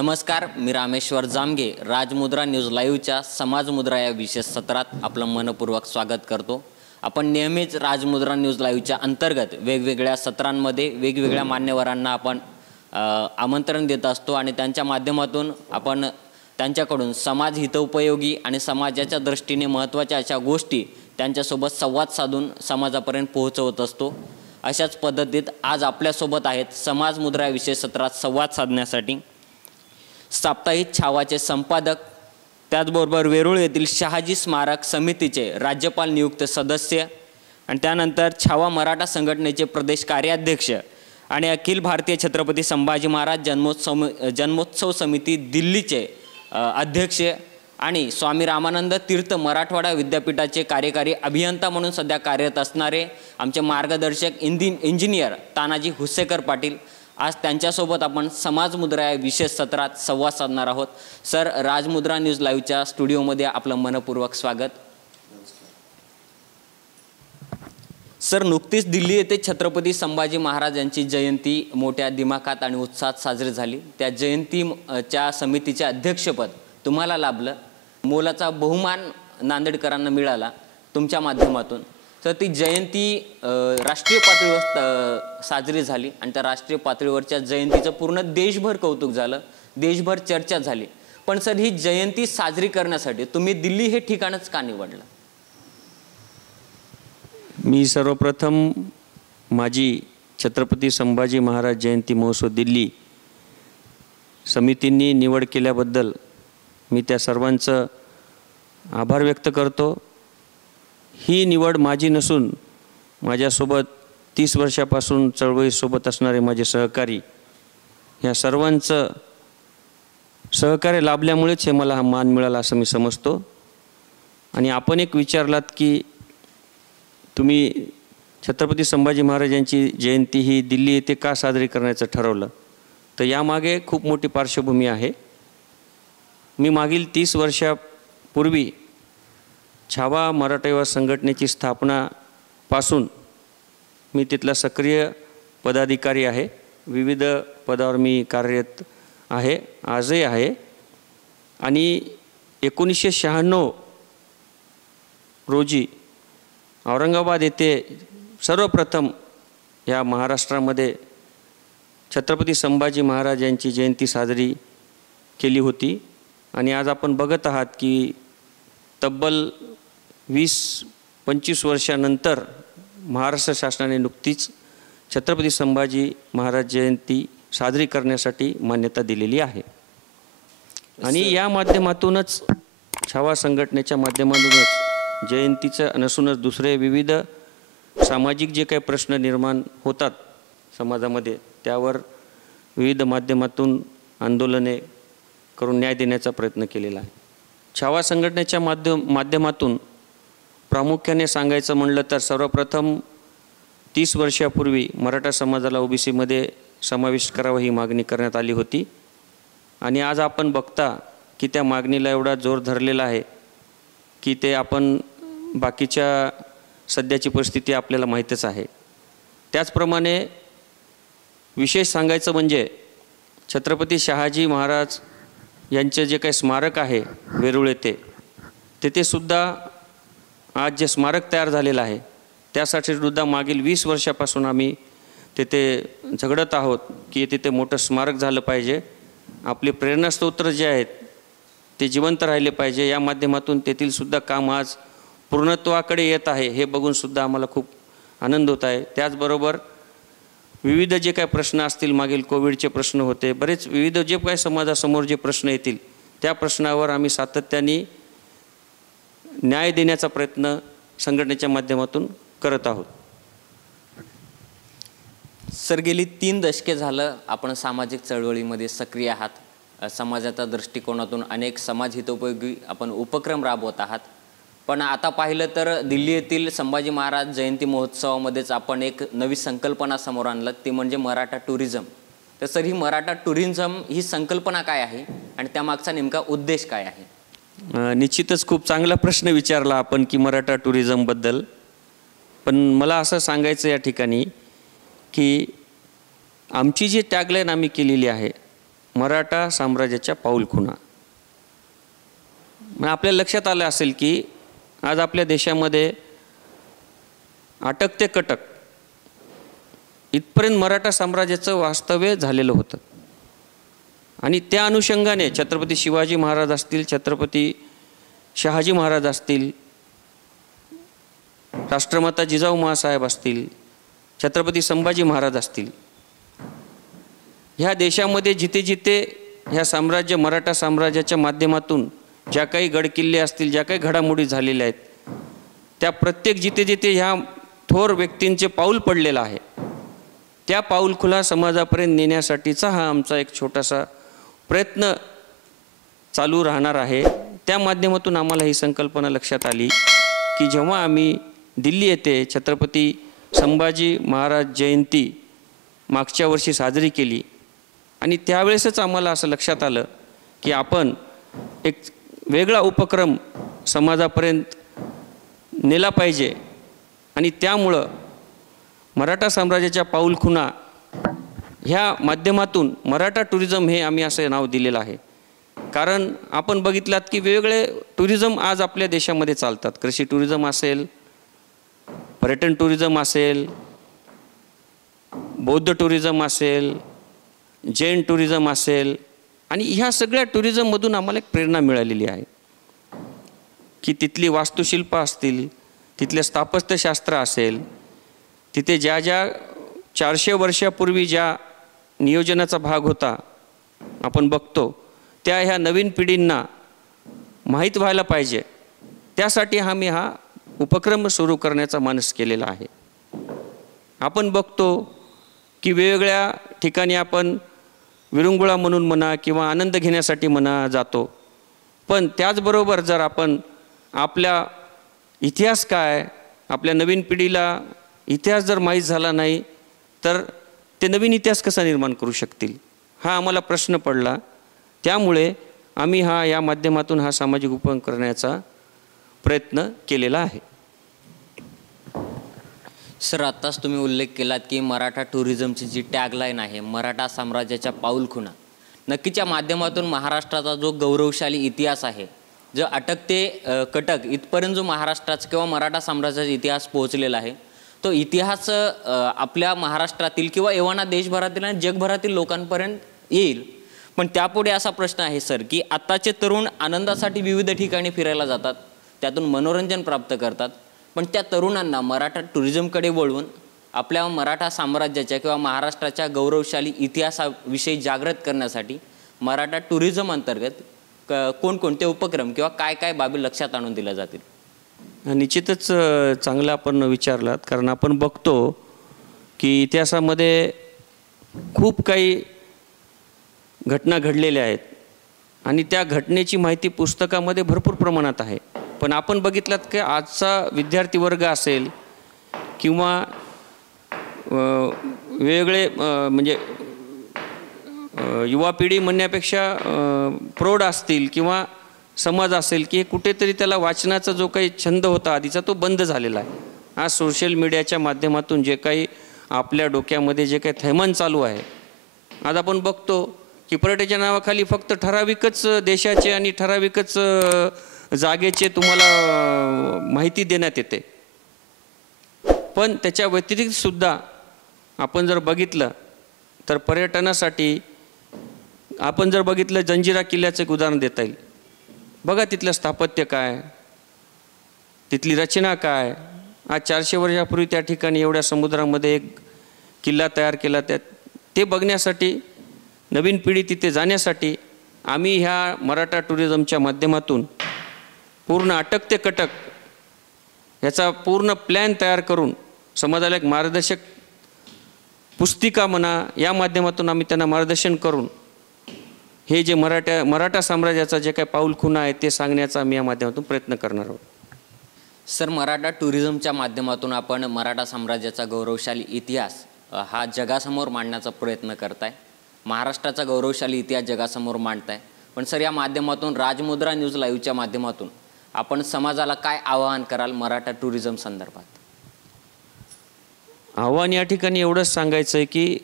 नमस्कार, मी रामेश्वर जामगे राजमुद्रा न्यूज लाईव्हच्या समाजमुद्रा या विशेष सत्रात आपलं मनपूर्वक स्वागत करतो। आपण नेहमीच राजमुद्रा न्यूज लाईव्हच्या अंतर्गत वेगवेगळ्या सत्रांमध्ये वेगवेगळ्या मान्यवरांना आपण आमंत्रण देत असतो आणि त्यांच्या माध्यमातून आपण त्यांच्याकडून समाज हितोपयोगी आणि समाजाच्या दृष्टीने महत्त्वाच्या अशा गोष्टी त्यांच्यासोबत संवाद साधून समाजापर्यंत पोहोचवत असतो। अशाच पद्धतीत आज आपल्यासोबत आहेत समाजमुद्रा या विशेष सत्रात संवाद साधण्यासाठी साप्ताहिक छावाचे संपादक, त्याचबरोबर वेरूळ येथील शहाजी स्मारक समितीचे राज्यपाल नियुक्त सदस्य आणि त्यानंतर छावा मराठा संघटनेचे प्रदेश कार्याध्यक्ष आणि अखिल भारतीय छत्रपती संभाजी महाराज जन्मोत्सव समिती दिल्लीचे अध्यक्ष आणि स्वामी रामानंद तीर्थ मराठवाडा विद्यापीठाचे कार्यकारी अभियंता म्हणून सध्या कार्यरत असणारे आमचे मार्गदर्शक इंजिनियर तानाजी हुसेकर पाटील, आज त्यांच्यासोबत आपण समाजमुद्रा या विशेष सत्रात संवाद साधणार आहोत। सर, राजमुद्रा न्यूज लाईव्हच्या स्टुडिओमध्ये आपलं मनपूर्वक स्वागत। सर, नुकतीच दिल्ली येथे छत्रपती संभाजी महाराज यांची जयंती मोठ्या दिमाखात आणि उत्साहात साजरी झाली। त्या जयंतीच्या समितीचे अध्यक्षपद तुम्हाला लाभलं, मोलाचा बहुमान नांदेडकरांना मिळाला तुमच्या माध्यमातून। तर ती जयंती राष्ट्रीय पातळीवर साजरी झाली आणि त्या राष्ट्रीय पातळीवरच्या जयंतीचं पूर्ण देशभर कौतुक झालं, देशभर चर्चा झाली। पण सर, ही जयंती साजरी करण्यासाठी तुम्ही दिल्ली हे ठिकाणच का निवडलं? मी सर्वप्रथम माझी छत्रपती संभाजी महाराज जयंती महोत्सव दिल्ली समितींनी निवड केल्याबद्दल मी त्या सर्वांचं आभार व्यक्त करतो। ही निवड माझी नसून माझ्यासोबत 30 वर्षापासून चळवळीसोबत असणारे माझे सहकारी, या सर्वांचं सहकार्य लाभल्यामुळेच हे मला हा मान मिळाला असं मी समजतो। आणि आपण एक विचारलात की तुम्ही छत्रपती संभाजी महाराजांची जयंती ही दिल्ली येथे का साजरी करण्याचं ठरवलं, तर यामागे खूप मोठी पार्श्वभूमी आहे। मी मागील 30 वर्षापूर्वी छावा मराठा युवा संघटनेची स्थापनापासून मी तिथला सक्रिय पदाधिकारी आहे। विविध पदावर मी कार्यरत आहे, आजही आहे। आणि 1996 रोजी औरंगाबाद येथे सर्वप्रथम या महाराष्ट्रामध्ये छत्रपती संभाजी महाराज यांची जयंती साजरी केली होती। आणि आज आपण बघत आहात की तब्बल 20-25 वर्षानंतर महाराष्ट्र शासनाने नुकतीच छत्रपती संभाजी महाराज जयंती साजरी करण्यासाठी मान्यता दिलेली आहे। आणि या माध्यमातूनच छावा संघटनेच्या माध्यमातूनच जयंतीचं नसूनच दुसरे विविध सामाजिक जे काही प्रश्न निर्माण होतात समाजामध्ये त्यावर विविध माध्यमातून आंदोलने करून न्याय देण्याचा प्रयत्न केलेला आहे। छावा संघटनेच्या माध्यमातून प्रामुख्याने सांगायचं म्हणलं तर सर्वप्रथम 30 वर्षापूर्वी मराठा समाजाला ओबीसीमध्ये समाविष्ट करावं ही मागणी करण्यात आली होती। आणि आज आपण बघता की त्या मागणीला एवढा जोर धरलेला आहे की ते आपण बाकीच्या सध्याची परिस्थिती आपल्याला माहीतच आहे। त्याचप्रमाणे विशेष सांगायचं म्हणजे छत्रपती शहाजी महाराज यांचे जे काही स्मारक आहे वेरूळ येथे, तेथे सुद्धा आज जे स्मारक तयार झालेलं आहे त्यासाठी सुद्धा मागील 20 वर्षापासून आम्ही तेथे झगडत आहोत की तिथे मोठं स्मारक झालं पाहिजे। आपले प्रेरणास्त्रोत्र जे आहेत ते जिवंत राहिले पाहिजे। या माध्यमातून तेथील सुद्धा काम आज पूर्णत्वाकडे येत आहे हे बघून सुद्धा आम्हाला खूप आनंद होत आहे। त्याचबरोबर विविध जे काही प्रश्न असतील, मागील कोविडचे प्रश्न होते, बरेच विविध जे काही समाजासमोर जे प्रश्न येतील त्या प्रश्नावर आम्ही सातत्याने न्याय देण्याचा प्रयत्न संघटनेच्या माध्यमातून करत आहोत। सर, गेली 3 दशके झालं आपण सामाजिक चळवळीमध्ये सक्रिय आहात। समाजाच्या दृष्टिकोनातून अनेक समाज हितोपयोगी आपण उपक्रम राबवत आहात। पण आता पाहिलं तर दिल्ली येथील संभाजी महाराज जयंती महोत्सवामध्येच आपण एक नवी संकल्पना समोर आणलं, ती म्हणजे मराठा टुरिझम। तर सर, ही मराठा टुरिझम ही संकल्पना काय आहे आणि त्यामागचा नेमका उद्देश काय आहे? निश्चितच खूप चांगला प्रश्न विचारला आपण की मराठा टुरिझमबद्दल। पण मला असं सांगायचं या ठिकाणी की आमची जी टॅगलाईन आम्ही केलेली आहे मराठा साम्राज्याच्या पाऊलखुणा. मग आपल्या लक्षात आलं असेल की आज आपल्या देशामध्ये अटक ते कटक इथपर्यंत मराठा साम्राज्याचं वास्तव्य झालेलं होतं. आणि त्या अनुषंगाने छत्रपती शिवाजी महाराज असतील, छत्रपती शहाजी महाराज असतील, राष्ट्रमाता जिजाऊ माँसाहेब असतील, छत्रपती संभाजी महाराज असतील, ह्या देशामध्ये जिथे जिथे ह्या साम्राज्य मराठा साम्राज्याच्या माध्यमातून ज्या काही गडकिल्ले असतील, ज्या काही घडामोडी झालेल्या आहेत, त्या प्रत्येक जिथे जिथे ह्या थोर व्यक्तींचे पाऊल पडलेलं आहे, त्या पाऊलखुणा समाजापर्यंत नेण्यासाठीचा हा आमचा एक छोटासा प्रयत्न चालू राहणार आहे. त्या माध्यमातून आम्हाला ही संकल्पना लक्षात आली की जेव्हा आम्ही दिल्ली येथे छत्रपती संभाजी महाराज जयंती मागच्या वर्षी साजरी केली आणि त्यावेळेसच आम्हाला असं लक्षात आलं की आपण एक वेगळा उपक्रम समाजापर्यंत नेला पाहिजे. आणि त्यामुळं मराठा साम्राज्याच्या पाऊलखुणा ह्या माध्यमातून मराठा टुरिझम हे आम्ही असं नाव दिलेलं आहे. कारण आपण बघितलात की वेगवेगळे टुरिझम आज आपल्या देशामध्ये चालतात. कृषी टुरिझम असेल, पर्यटन टुरिझम असेल, बौद्ध टुरिझम असेल, जैन टुरिझम असेल, आणि ह्या सगळ्या टुरिझममधून आम्हाला एक प्रेरणा मिळालेली आहे की तिथली वास्तुशिल्प असतील, तिथले स्थापत्यशास्त्र असेल, तिथे ज्या ज्या 400 वर्षापूर्वी ज्या नियोजनाचा भाग होता आपण बघतो, त्या ह्या नवीन पिढींना माहीत व्हायला पाहिजे. त्यासाठी आम्ही हा उपक्रम सुरू करण्याचा मानस केलेला आहे. आपण बघतो की वेगवेगळ्या ठिकाणी आपण विरंगुळा म्हणून म्हणा किंवा आनंद घेण्यासाठी म्हणा जातो, पण त्याचबरोबर जर आपण आपल्या इतिहास काय, आपल्या नवीन पिढीला इतिहास जर माहीत झाला नाही तर ते नवीन इतिहास कसा निर्माण करू शकतील, हा आम्हाला प्रश्न पडला. त्यामुळे आम्ही या माध्यमातून हा सामाजिक उपक्रम करण्याचा प्रयत्न केलेला आहे. सर, आत्ताच तुम्ही उल्लेख केलात की मराठा टुरिझमची जी टॅगलाईन आहे, मराठा साम्राज्याच्या पाऊलखुणा, नक्कीच्या माध्यमातून महाराष्ट्राचा जो गौरवशाली इतिहास आहे, जो अटक ते कटक इथपर्यंत जो महाराष्ट्राचा किंवा मराठा साम्राज्याचा इतिहास पोहोचलेला आहे, तो इतिहास आपल्या महाराष्ट्रातील किंवा एव्हाना देशभरातील आणि जगभरातील लोकांपर्यंत येईल. पण त्यापुढे असा प्रश्न आहे सर की आत्ताचे तरुण आनंदासाठी विविध ठिकाणी फिरायला जातात, त्यातून मनोरंजन प्राप्त करतात, पण त्या तरुणांना मराठा टुरिझमकडे वळवून आपल्या मराठा साम्राज्याच्या किंवा महाराष्ट्राच्या गौरवशाली इतिहासाविषयी जागृत करण्यासाठी मराठा टुरिझम अंतर्गत कोणकोणते उपक्रम किंवा काय काय बाबी लक्षात आणून दिल्या जातील? निश्चितच चांगलं आपण विचारलात. कारण आपण बघतो की इतिहासामध्ये खूप काही घटना घडलेल्या आहेत आणि त्या घटनेची माहिती पुस्तकामध्ये भरपूर प्रमाणात आहे. पण आपण बघितलात की आजचा विद्यार्थी वर्ग असेल किंवा वेगळे म्हणजे युवा पिढी म्हणण्यापेक्षा प्रौढ असतील किंवा समाज असेल की कुठेतरी त्याला वाचनाचा जो काही छंद होता आधीचा, तो बंद झालेला आहे. आज सोशल मीडियाच्या माध्यमातून जे काही आपल्या डोक्यामध्ये जे काही थैमान चालू आहे, आज आपण बघतो की पर्यटनाच्या नावाखाली फक्त ठराविकच देशाचे आणि ठराविकच जागेचे तुम्हाला माहिती देण्यात येते. पण त्याच्या व्यतिरिक्त सुद्धा आपण जर बघितलं तर पर्यटनासाठी आपण जर बघितलं, जंजिरा किल्ल्याचं एक उदाहरण देता येईल. बघा तिथलं स्थापत्य काय, तिथली रचना काय. आज 400 वर्षापूर्वी त्या ठिकाणी एवढ्या समुद्रामध्ये एक किल्ला तयार केला. ते बघण्यासाठी नवीन पिढी तिथे जाण्यासाठी आम्ही ह्या मराठा टुरिझमच्या माध्यमातून पूर्ण अटक ते कटक याचा पूर्ण प्लॅन तयार करून समाजाला एक मार्गदर्शक पुस्तिका म्हणा, या माध्यमातून आम्ही त्यांना मार्गदर्शन करून हे जे मराठा साम्राज्याचा जे काही पाऊलखुणा आहे ते सांगण्याचा आम्ही या माध्यमातून प्रयत्न करणार आहोत. सर, मराठा टुरिझमच्या माध्यमातून आपण मराठा साम्राज्याचा गौरवशाली इतिहास हा जगासमोर मांडण्याचा प्रयत्न करताय, महाराष्ट्राचा गौरवशाली इतिहास जगासमोर मांडताय. पण सर, या माध्यमातून राजमुद्रा न्यूज लाईव्हच्या माध्यमातून आपण समाजाला काय आवाहन कराल मराठा टुरिझम संदर्भात? आव्हान या ठिकाणी एवढंच सांगायचं आहे की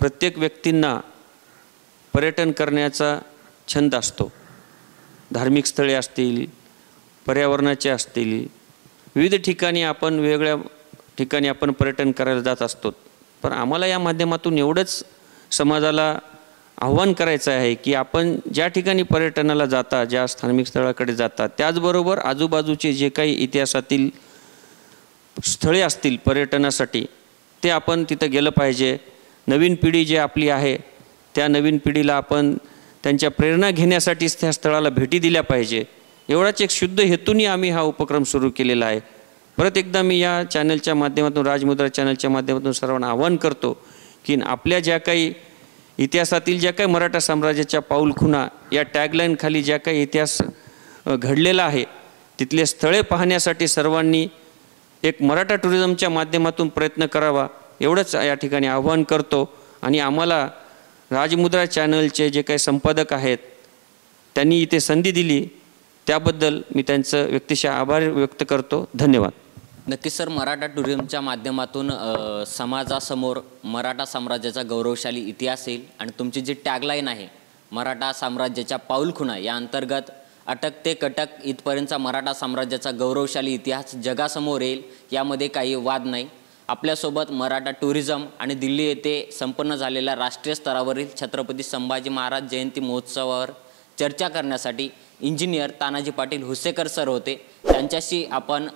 प्रत्येक व्यक्तींना पर्यटन करण्याचा छंद असतो. धार्मिक स्थळे असतील, पर्यावरणाचे असतील, विविध ठिकाणी आपण वेगवेगळ्या ठिकाणी आपण पर्यटन करायला जात असतो. पण आम्हाला या माध्यमातून एवढंच समाजाला आव्हान करायचं आहे की आपण ज्या ठिकाणी पर्यटनाला जाता, ज्या धार्मिक स्थळाकडे जाता, त्याचबरोबर आजूबाजूचे जे काही इतिहासातील स्थळे असतील पर्यटनासाठी ते आपण तिथं गेलं पाहिजे. नवीन पिढी जी आपली आहे त्या नवीन पिढीला आपण त्यांच्या प्रेरणा घेण्यासाठीच त्या स्थळाला भेटी दिल्या पाहिजे. एवढाच एक शुद्ध हेतूने आम्ही हा उपक्रम सुरू केलेला आहे. परत एकदा मी या चॅनलच्या माध्यमातून, राजमुद्रा चॅनलच्या माध्यमातून सर्वांना आवाहन करतो की आपल्या ज्या काही इतिहासातील ज्या काही मराठा साम्राज्याच्या पाऊलखुणा या टॅगलाईनखाली ज्या काही इतिहास घडलेला आहे तिथले स्थळे पाहण्यासाठी सर्वांनी एक मराठा टुरिझमच्या माध्यमातून प्रयत्न करावा एवढंच या ठिकाणी आवाहन करतो. आणि आम्हाला राजमुद्रा चॅनलचे जे काही संपादक आहेत त्यांनी इथे संधी दिली त्याबद्दल मी त्यांचं व्यक्तिशः आभार व्यक्त करतो. धन्यवाद. नक्कीच सर, मराठा टुरिझमच्या माध्यमातून समाजासमोर मराठा साम्राज्याचा गौरवशाली इतिहास येईल आणि तुमची जी टॅगलाईन आहे मराठा साम्राज्याच्या पाऊलखुणा या अंतर्गत अटक ते कटक इथपर्यंतचा मराठा साम्राज्याचा गौरवशाली इतिहास जगासमोर येईल, यामध्ये काही वाद नाही. आपल्यासोबत मराठा टुरिझम आणि दिल्ली येथे संपन्न झालेल्या राष्ट्रीय स्तरावरील छत्रपती संभाजी महाराज जयंती महोत्सवावर चर्चा करण्यासाठी इंजिनियर तानाजी पाटील हुसेकर सर होते. त्यांच्याशी आपण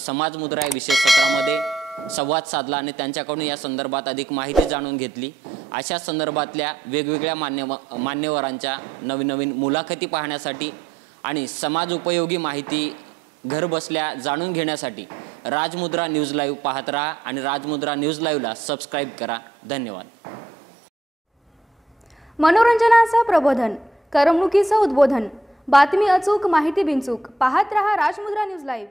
समाज मुद्रा या विशेष सत्रामध्ये संवाद साधला आणि त्यांच्याकडून या संदर्भात अधिक माहिती जाणून घेतली. अशा संदर्भातल्या वेगवेगळ्या मान्यवरांच्या नवीन नवीन मुलाखती पाहण्यासाठी आणि समाज उपयोगी माहिती घरबसल्या जाणून घेण्यासाठी राजमुद्रा न्यूज लाईव्ह पाहत राहा आणि राजमुद्रा न्यूज लाईव्हला सबस्क्राईब करा. धन्यवाद. मनोरंजनाचं प्रबोधन, करमणुकीचं उद्बोधन, बातमी अचूक, माहिती बिनचूक पाहत रहा राजमुद्रा न्यूज लाईव्ह.